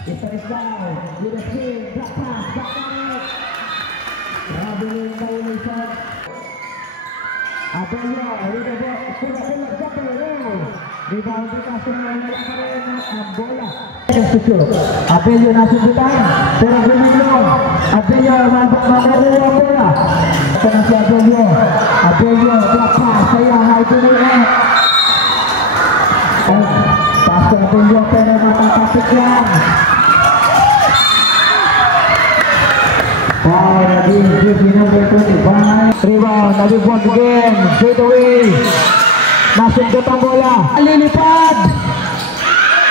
Isang with a spin, drop pass, back on it. Traveling violation. Abelio, with a ball, pull-up jumper, rebound di kasih ang bola. Abelio nasubutan, pero gumulong. Abelio makakuha bola. Kena si Abelio, drop pass, saya high to the end. Pass ke Abelio, pero matatapik yan. Foul lagi, jersey number 25. Rebound, lagi buat again, straight away. Masuk ke bola, lilipad.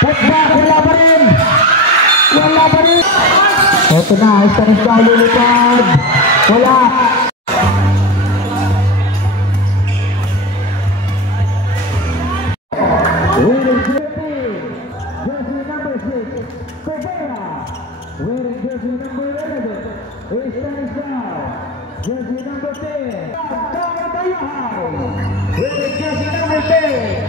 Putback, wala pa rin. Ito na, istanis daw lilipad. Wala. Wearing jersey number 11, istanis daw. Jersey number 10, wearing jersey number 10,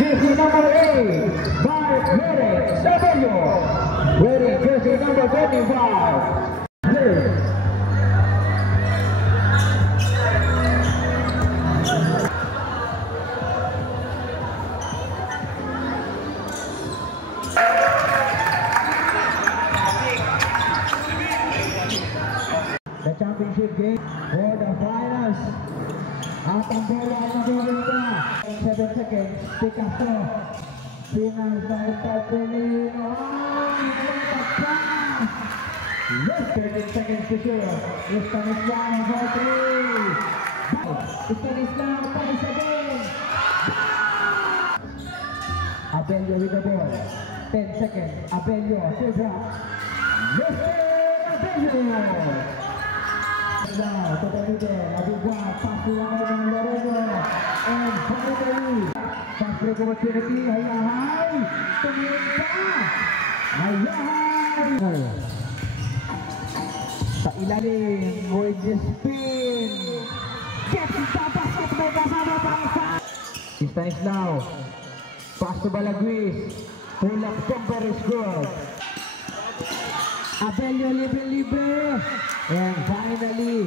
jersey number 8, Mark Merrick Sabello, wearing jersey number 25. The championship game for the finals. At ang bola ay nabibigta. 7 seconds. Picasso. Finals na Pelino. Yes, 13 seconds to shoot. Stanislao for 3. Stanislao for 7. Abelio with the ball. 10 seconds. Abelio to drop. Yes, Abelio. Now, totally there. Abigua, pass lang ng Lorenzo. And finally, pass break opportunity. Hayahay! Tumingin pa! Hayahay! Sa ilalim, with the spin. Gets it up, pass up, may kasama pang sa. Stanislao. Pass to Balaguis. Pull up jumper is good. Abelio libre. And finally,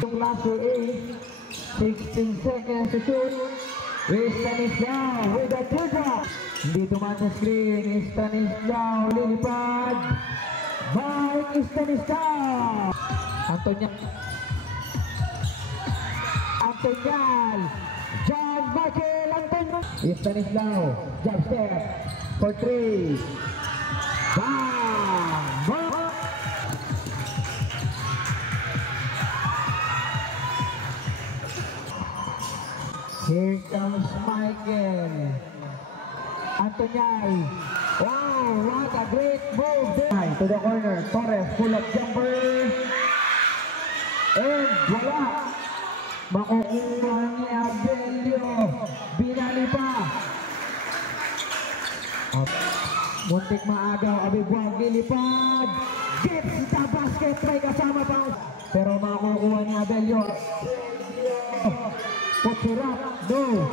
yung last to 16 seconds to shoot. Stanislao with a two-drop. Hindi tumaan sa screen. Stanislao lilipad. Mike Stanislao. Antonial. John Michael Antonial. Stanislao. Jump step for 3. Bang! Here comes Michael Antonial. Oh, what a great move there. To the corner, Torres, pull-up jumper. And wala. Makukuha ni Abelio. Binali pa. Muntik maagaw, Abibuang lilipad. Gets the basket, may kasama pa. Pero makukuha ni Abelio. Putsurap, no.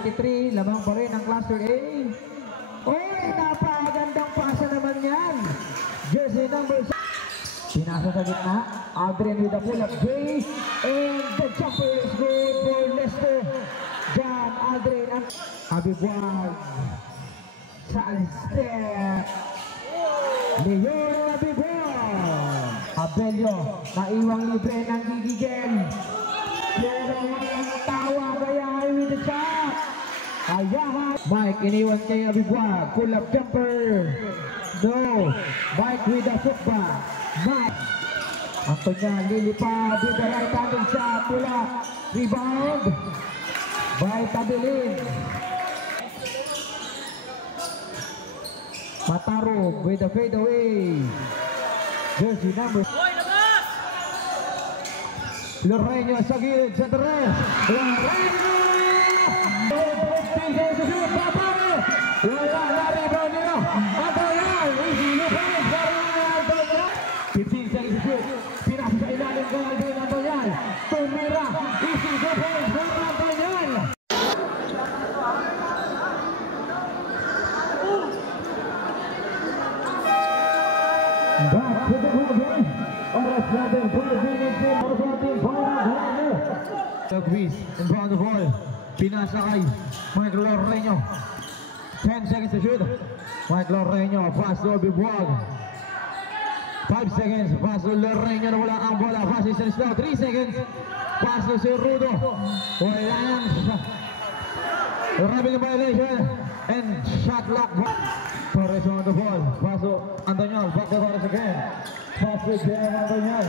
23, lamang pa rin ang cluster A. Uy, napagandang pasa naman yan. Jersey number 6. Pinasa sa gitna. Adrian with the pull-up J. And the jumper is good for Lester. John Adrian. Abibuag. Side step. Leon Abibuag. Abelio. Naiwang libre ng gigigil. Pero tawa kaya with the shot. Ayahan. Mike iniwan kay Abibuag. Pull-up jumper. No. Mike with the football. Mike. Antonial lilipad with the right-handed shot. Pull-up. Rebound. By Tabilin. Matarog with the fadeaway. Jersey number. Lorenzo sa gilid sa tres. Lorenzo! Wala na rebound nila. Antonial! Easy defense para Antonial. 15 seconds to shoot. Pinasa sa ilalim ko Antonial. Tumira. Easy defense para Quiz, inbound the ball. Pinasa kay Mike Lorreño. 10 seconds to shoot. Mike Lorreño, pass to Bibuag. 5 seconds, pass to Lorreño na wala ang bola. Pass is slow. 3 seconds, pass to Cerrudo. Wala yan. Rubbing violation and shot lock. Torres on the ball. Pass to Antonial. Back to Torres again. Pass to Jeremy Antonial.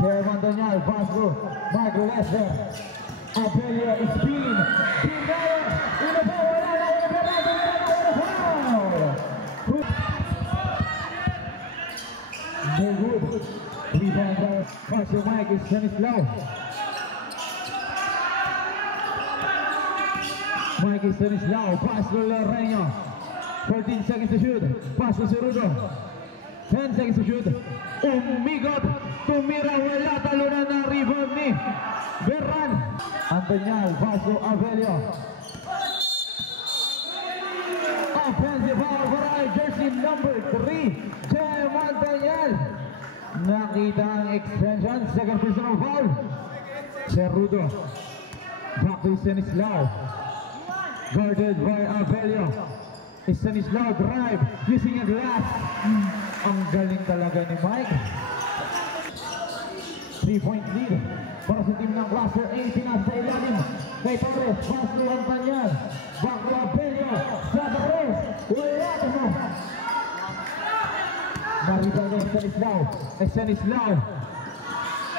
Jeremy Antonial. Pass to Michael Lester. Abelio is spinning. Pinaya. In the ball. No good. Rebound by Pastor Mike is Stanislav. Mike is Stanislav. Pass to Lorreño. 14 seconds to shoot. Pass to Cerrudo. 10 seconds to shoot. Umigot. Tumira. Wala. Talunan na rebound ni Berran. Antonial. Pass to Abelio. Offensive foul for jersey number 3. Jem Antonial. Nakita ang extension. Second personal foul. Cerrudo. Back to Stanislav. Guarded by Abelio. Stanislav drive. Using a glass. Ang galing talaga ni Mike. 3-point lead para sa team ng Cluster A. Pinasa sa ilalim kay Torres. Pass to Antonial. Back to Abelio. Sa Torres. Wala ito na. Naribay na Stanislav. Stanislav.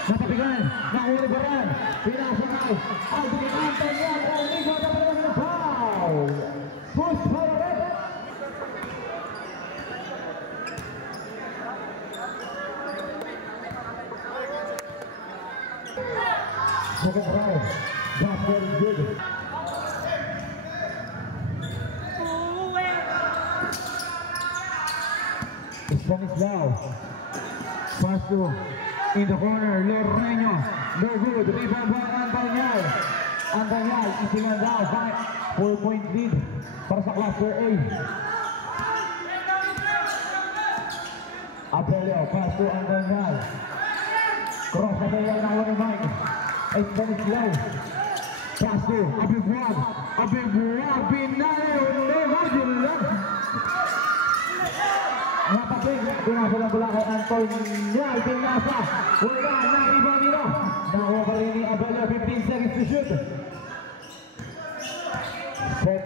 Natapigan. Nahuli Baran. Pinasa kay Aldrin Antonial. Umigo na pala ng foul. Push for red. Second round. That's very good. Stanislav. Pass to in the corner. Lorreño. No good. Rebound by Antonial. Antonial isiman daw. 4-point lead para sa Cluster A. Abelio. Pass to Antonial. Cross na tayo na ni Mike. Stanislav. Pass to Abibuag. Abibuag. Binayo. Nemojin lang. Napapig, pinasa lang pula kay Antonial. Pinasa, wala na rebound nito. Nakuha pa rin ni Abelio, 15 seconds to shoot. Set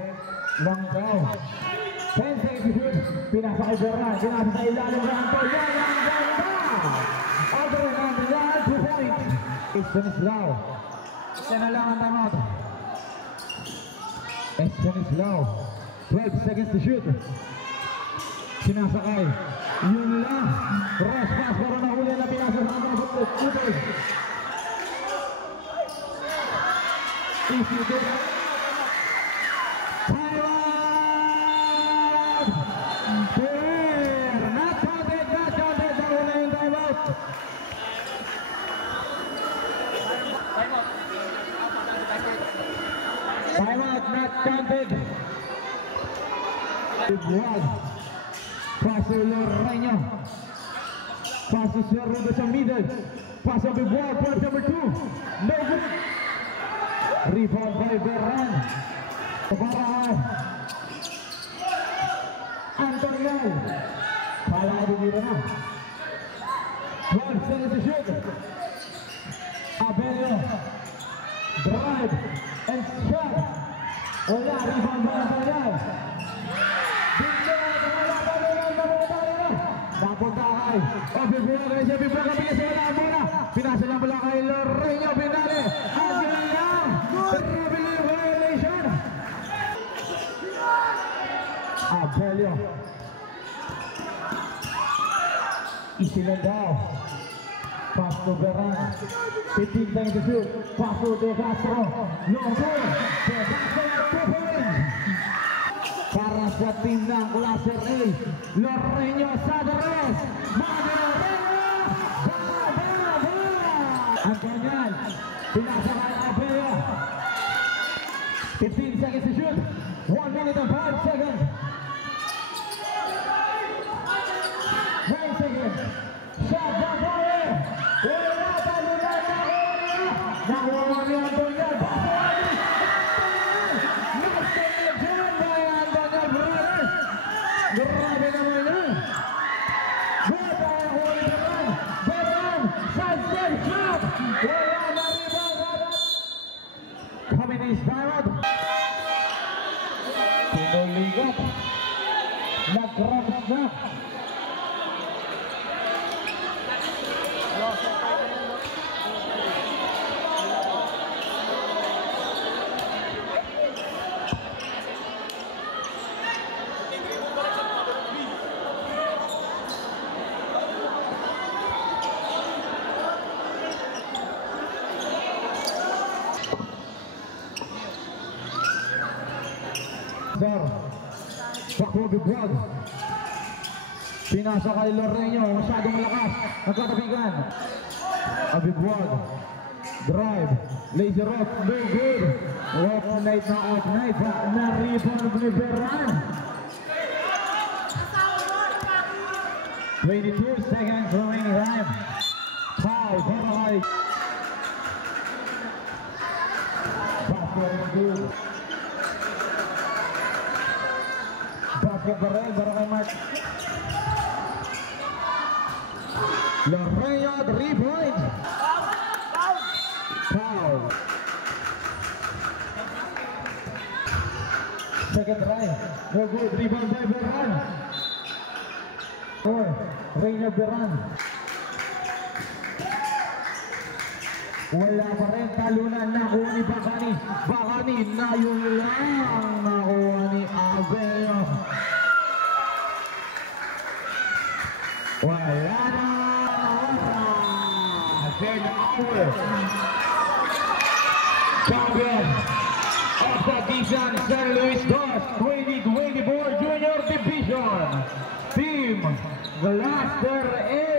lang daw. 10 seconds to shoot. Pinasa kay Berran, pinasa sa ilalim ng Antonial. Ang ganda! Aldrin Antonial, 2 points. Stanislav. Isa na lang ang timeout. Stanislav, 12 seconds to shoot. Sinasakay. Yun lang. Rush pass para nahuli na pinasa sa mga shooters. Issue din. Time out! Fair! Not counted, not counted. Nahuli yung time out. Time out, not counted. Bibuag. Pass to Lorreño. Pass to Cerrudo sa middle. Pass to Bibuag, point number 2. No good. Rebound by Berran. Kabarahan. Antonial. Kala ka bumira na. 12 seconds to shoot. Abelio. Drive and shot. Wala, rebound by Antonial. Napunta kay Bibuag. Siya Bibuag ang bilis. Wala muna. Pinasa lang pala kay Lorreño. Pinali. Ang galang. Terrible violation. Abelio. Isilan daw. Pass to Berran. 15 seconds to shoot. Pass to De Castro. No good. De Castro at 2 points. Para sa team ng Cluster A. Lorreño sa Torres. Lorreño. Antonial. Pinasa kay Abelio. 15 seconds to shoot. 1 minute and 5 seconds. 9 seconds. Shot by Torres. Wala pa nila na Nakuha ni Antonio. Nag-stay dyan by Antonio Brothers. Grabe naman yun. Good ay nakuha ni Beran. Beran, side shot. Wala na rebound. Coming is Barrett. Pinuligot. Nag-grabs na. Bakbo Bigwag. Pinasa kay Lorreño. Masyadong malakas. Nagkatabigan. Bigwag. Drive. Lazy rock. No good. Off night na off night. Na-rebound ni Beran. 22 seconds remaining time. Foul. Barakay. Basket is good. Barrel, Barakay Mark. Lorreño, 3 points. Foul. Second try. No good. Rebound by Beran. 4. Reina Beran. Wala pa rin. Talunan. Nakuha ni Bacani. Bacani na yun lang. Nakuha ni Abelio. Wala na. Third hour. Champion of the Division San Luis Dos 2024 Junior Division. Team Glaster A.